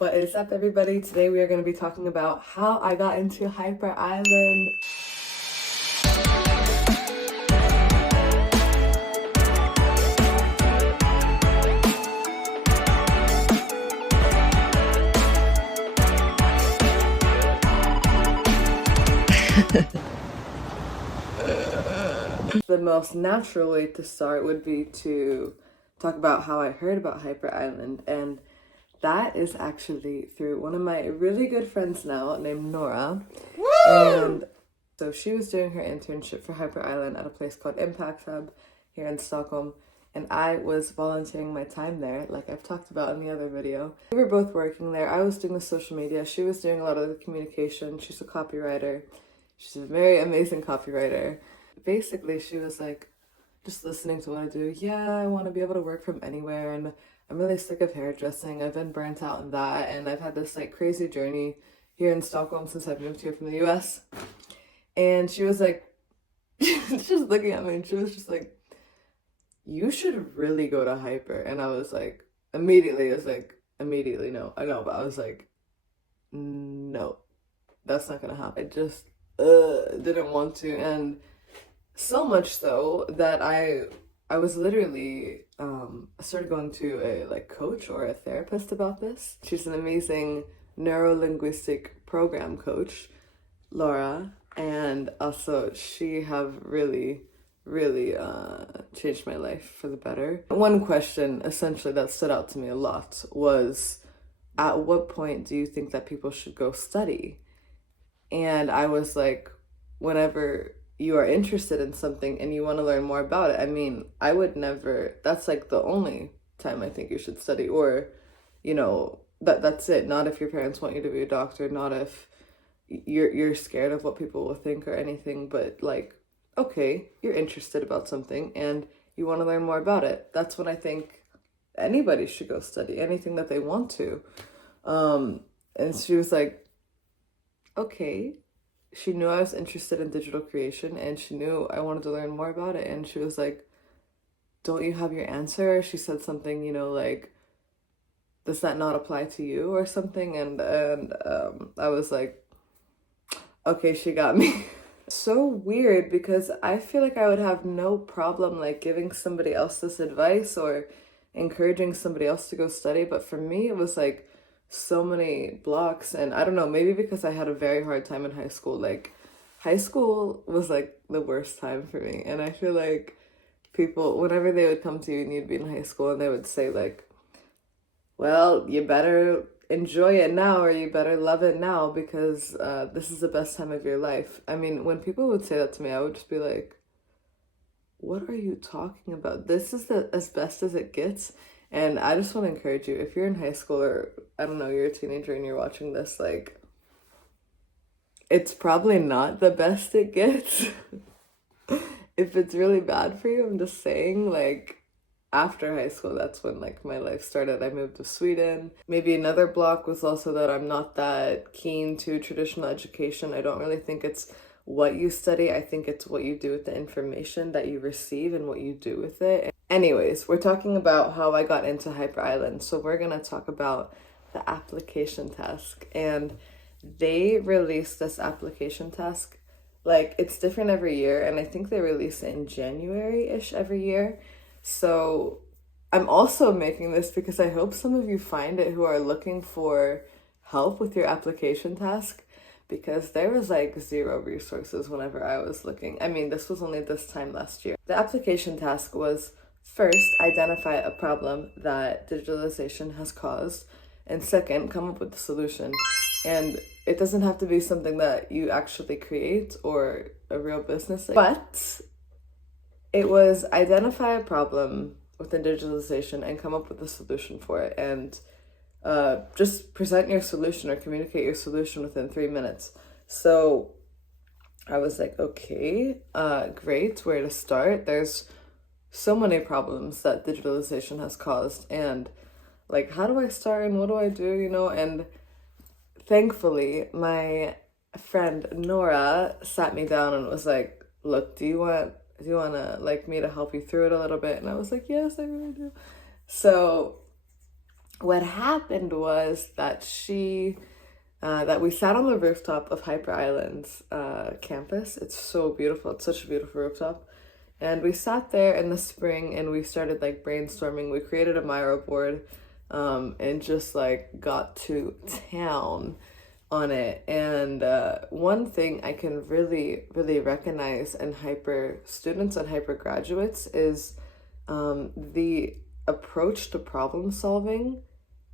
What is up, everybody? Today we are going to be talking about how I got into Hyper Island. The most natural way to start would be to talk about how I heard about Hyper Island, and that is actually through one of my really good friends now named Nora. Woo! And so she was doing her internship for Hyper Island at a place called Impact Hub here in Stockholm, and I was volunteering my time there, like I've talked about in the other video. We were both working there. I was doing the social media. She was doing a lot of the communication. She's a copywriter. She's a very amazing copywriter. Basically, she was like, just listening to what I do. Yeah, I want to be able to work from anywhere, and I'm really sick of hairdressing. I've been burnt out on that, and I've had this like crazy journey here in Stockholm since I've moved here from the US. And she was like, just looking at me, and she was just like, you should really go to Hyper. And I was like, immediately no. I know, but I was like, no, that's not gonna happen. I just didn't want to. And so much so that I was literally started going to a like coach or a therapist about this. She's an amazing neuro-linguistic program coach, Lara, and also she have really changed my life for the better. One question essentially that stood out to me a lot was, at what point do you think that people should go study? And I was like, whenever you are interested in something and you want to learn more about it. I mean, I would never, that's like the only time I think you should study, or, you know, that's it. Not if your parents want you to be a doctor, not if you're scared of what people will think or anything, but like, okay, you're interested about something and you want to learn more about it. That's when I think anybody should go study anything that they want to. And she was like, okay. She knew I was interested in digital creation, and she knew I wanted to learn more about it. And she was like, don't you have your answer? She said something, you know, like, does that not apply to you or something? And I was like, okay, she got me. So weird, because I feel like I would have no problem like giving somebody else this advice or encouraging somebody else to go study. But for me, it was like, so many blocks. And I don't know, maybe because I had a very hard time in high school. Like, high school was like the worst time for me. And I feel like people, whenever they would come to you and you'd be in high school, and they would say like, well, you better enjoy it now, or you better love it now, because this is the best time of your life. I mean, when people would say that to me, I would just be like, what are you talking about? This is as best as it gets. And I just want to encourage you, if you're in high school, or I don't know, you're a teenager and you're watching this, like, it's probably not the best it gets. If it's really bad for you, I'm just saying, like, after high school, that's when like my life started. I moved to Sweden. Maybe another block was also that I'm not that keen to traditional education. I don't really think it's what you study. I think it's what you do with the information that you receive and what you do with it. Anyways, we're talking about how I got into Hyper Island. So we're going to talk about the application task. And they released this application task. Like, it's different every year. And I think they release it in January-ish every year. So I'm also making this because I hope some of you find it who are looking for help with your application task. Because there was like zero resources whenever I was looking. I mean, this was only this time last year. The application task was, first, identify a problem that digitalization has caused, and second, come up with a solution. And it doesn't have to be something that you actually create or a real business, but it was identify a problem within digitalization and come up with a solution for it. And just present your solution or communicate your solution within 3 minutes. So I was like, okay, great, where to start? There's so many problems that digitalization has caused, and like, how do I start and what do I do, you know? And thankfully, my friend Nora sat me down and was like, look, do you want to like me to help you through it a little bit? And I was like, yes, I really do. So what happened was that that we sat on the rooftop of Hyper Island's campus. It's so beautiful. It's such a beautiful rooftop. And we sat there in the spring and we started like brainstorming. We created a Miro board and just like got to town on it. And one thing I can really, really recognize in hyper students and hyper graduates is the approach to problem solving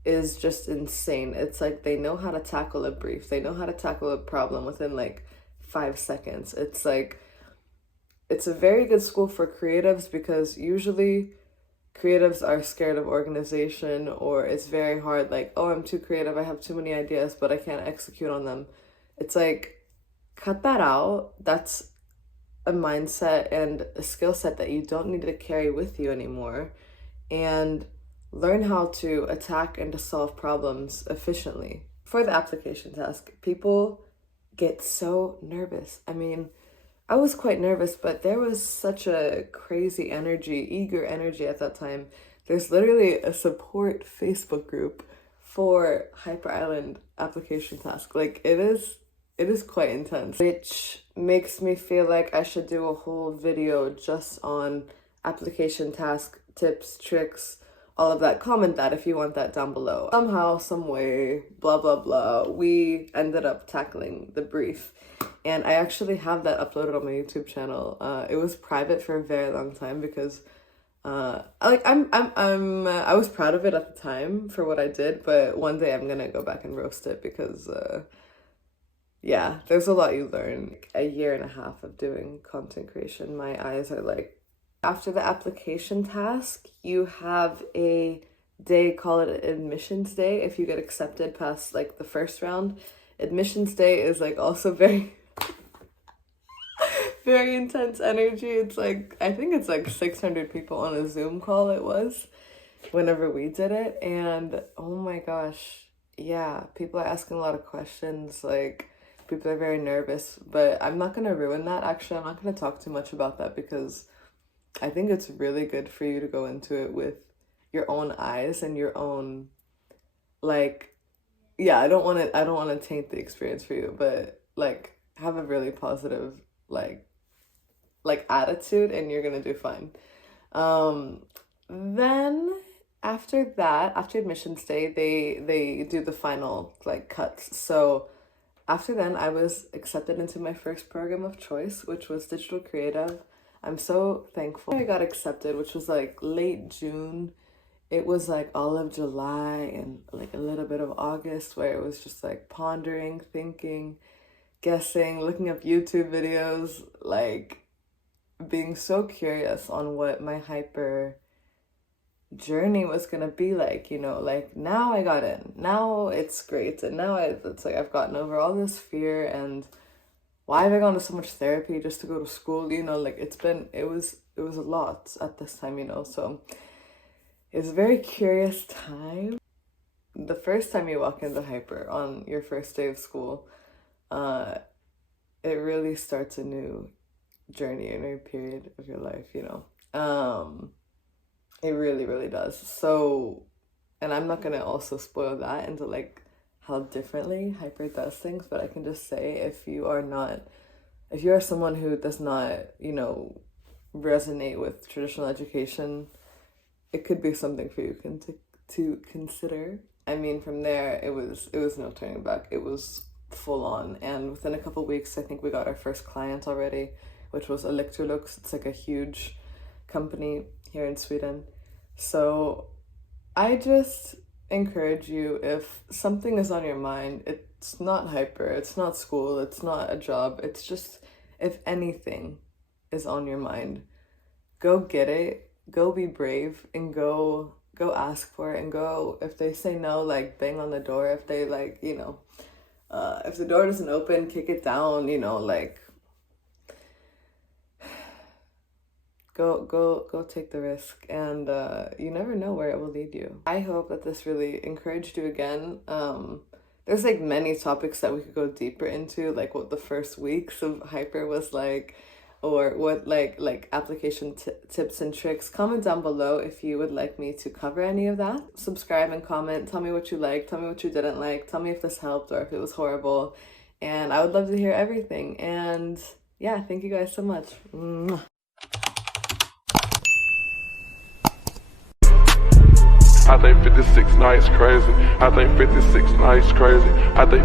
is just insane. It's like they know how to tackle a brief. They know how to tackle a problem within like 5 seconds. It's like, it's a very good school for creatives because usually creatives are scared of organization, or it's very hard, like, oh, I'm too creative, I have too many ideas, but I can't execute on them. It's like, cut that out. That's a mindset and a skill set that you don't need to carry with you anymore. And learn how to attack and to solve problems efficiently. For the application task, people get so nervous. I mean, I was quite nervous, but there was such a crazy energy, eager energy at that time. There's literally a support Facebook group for Hyper Island application task. Like, it is quite intense, which makes me feel like I should do a whole video just on application task tips, tricks, all of that. Comment that if you want that down below. Somehow, some way, blah, blah, blah, we ended up tackling the brief. And I actually have that uploaded on my YouTube channel. It was private for a very long time because I was proud of it at the time for what I did, but one day I'm gonna go back and roast it because yeah, there's a lot you learn. Like, a year and a half of doing content creation, my eyes are like, after the application task, you have a day, call it admissions day, if you get accepted past like the first round. Admissions day is like also very very intense energy. It's like, I think it's like 600 people on a Zoom call it was whenever we did it. And oh my gosh, yeah, people are asking a lot of questions, like people are very nervous, but I'm not gonna ruin that. Actually, I'm not gonna talk too much about that because I think it's really good for you to go into it with your own eyes and your own, like, yeah, I don't want to taint the experience for you, but like have a really positive like attitude and you're gonna do fine. Then after that, after admissions day, they do the final like cuts. So after then, I was accepted into my first program of choice, which was digital creative. I'm so thankful I got accepted, which was like late June. It was like all of July and like a little bit of August where it was just like pondering, thinking, guessing, looking up YouTube videos, like being so curious on what my hyper journey was gonna be like, you know, like now I got in, now it's great, and now it's like I've gotten over all this fear, and why have I gone to so much therapy just to go to school, you know, like it was a lot at this time, you know, so it's a very curious time. The first time you walk into hyper on your first day of school, it really starts a new journey, a new period of your life, you know. It really, really does. So, and I'm not gonna also spoil that into like how differently hyper does things, but I can just say if you are someone who does not, you know, resonate with traditional education, it could be something for you to consider. I mean, from there, it was no turning back. It was full on, and within a couple weeks, I think we got our first client already, which was Electrolux. It's like a huge company here in Sweden. So I just encourage you, if something is on your mind, it's not hyper, it's not school, it's not a job, it's just, if anything is on your mind, go get it, go be brave, and go ask for it, and go, if they say no, like bang on the door. If they like, you know, if the door doesn't open, kick it down, you know, like go take the risk, and you never know where it will lead you. I hope that this really encouraged you again. There's like many topics that we could go deeper into, like what the first weeks of hyper was like, or what like application tips and tricks. Comment down below if you would like me to cover any of that. Subscribe and comment. Tell me what you liked. Tell me what you didn't like. Tell me if this helped or if it was horrible. And I would love to hear everything. And yeah, thank you guys so much. I think 56 nights crazy. I think 56 nights crazy. I think